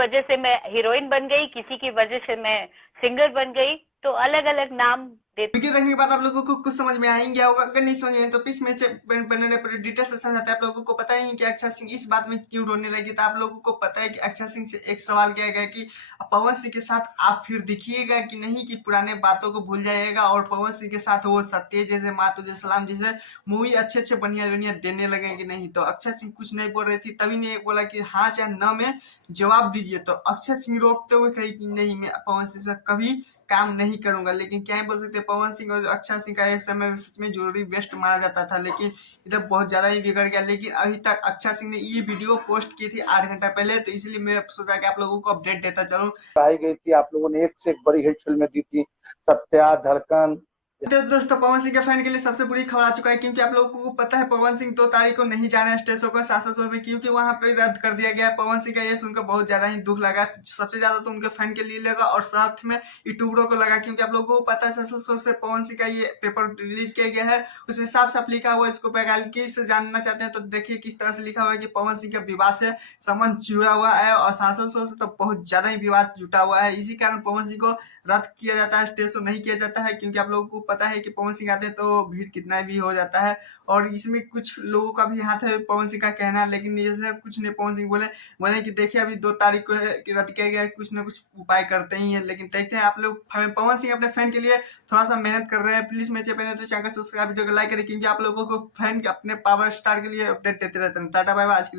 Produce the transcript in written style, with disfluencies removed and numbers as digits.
वजह से मैं हीरोइन बन गई, किसी की वजह से मैं सिंगर बन गई, तो अलग अलग नाम देते। वीडियो देखने के बाद आप लोगों को कुछ समझ में आ ही गया होगा, अगर नहीं समझ में आए तो प्लीज मेरे बनने पर डिटेल से समझाते हैं। आप लोगों को पता ही है कि अक्षय सिंह इस बात में क्यों रोने लगी, तो आप लोगों को पता है कि अक्षय सिंह से एक सवाल किया गया कि पवन सिंह के साथ आप फिर दिखिएगा कि नहीं, कि पुराने बातों को भूल जाइएगा और पवन सिंह के साथ वो सत्य जैसे माँ तुझे सलाम जैसे मूवी अच्छे अच्छे बढ़िया बढ़िया देने लगे कि नहीं। तो अक्षय सिंह कुछ नहीं बोल रही थी, तभी ने बोला कि हाँ चाहे न में जवाब दीजिए। तो अक्षय सिंह रोकते हुए कही कि नहीं, मैं पवन सिंह से कभी काम नहीं करूंगा। लेकिन क्या ही बोल सकते हैं, पवन सिंह और अक्षय सिंह का एक समय सच में जोड़ी बेस्ट माना जाता था, लेकिन इधर बहुत ज्यादा ही बिगड़ गया। लेकिन अभी तक अक्षय सिंह ने ये वीडियो पोस्ट की थी 8 घंटा पहले, तो इसलिए मैं सोचा कि आप लोगों को अपडेट देता चलूं। आई गई थी, आप लोगों ने एक से एक बड़ी हिट फिल्में दी थी, सत्या, धड़कन। तो दोस्तों पवन सिंह के फैन के लिए सबसे बुरी खबर आ चुका है, क्योंकि आप लोगों को पता है पवन सिंह 2 तारीख को नहीं जाना है स्टेज शो को सासो शो में, क्योंकि वहां पे रद्द कर दिया गया है। पवन सिंह का ये सुनकर बहुत ज्यादा ही दुख लगा, सबसे ज्यादा तो उनके फैन के लिए लगा और साथ में यूट्यूबरों को लगा, क्योंकि आप लोगों को पता है सासो शो से पवन सिंह का ये पेपर रिलीज किया गया है, उसमें साफ साफ लिखा हुआ है। इसको पैगालिकी से जानना चाहते हैं तो देखिए किस तरह से लिखा हुआ है कि पवन सिंह के विवाह से संबंध जुड़ा हुआ है और सासो शो से तो बहुत ज्यादा ही विवाद जुटा हुआ है। इसी कारण पवन सिंह को रद्द किया जाता है, स्टेज शो नहीं किया जाता है, क्योंकि आप लोगों को पता है कि पवन सिंह आते हैं तो भीड़ कितना भी हो जाता है। और इसमें कुछ लोगों का भी हाथ है पवन सिंह का कहना है, लेकिन जैसे कुछ ने पवन सिंह बोले कि देखिए अभी 2 तारीख को है कि रद्द किया गया है, कुछ ना कुछ उपाय करते ही है। लेकिन देखते हैं आप लोग, पवन सिंह अपने फैन के लिए थोड़ा सा मेहनत कर रहे हैं। प्लीज मेरे चैनल तो चैनल सब्सक्राइब, वीडियो को लाइक करें, क्योंकि आप लोगों को फैन अपने पावर स्टार के लिए अपडेट देते रहते हैं। टाटा बाय बाय आज के लिए।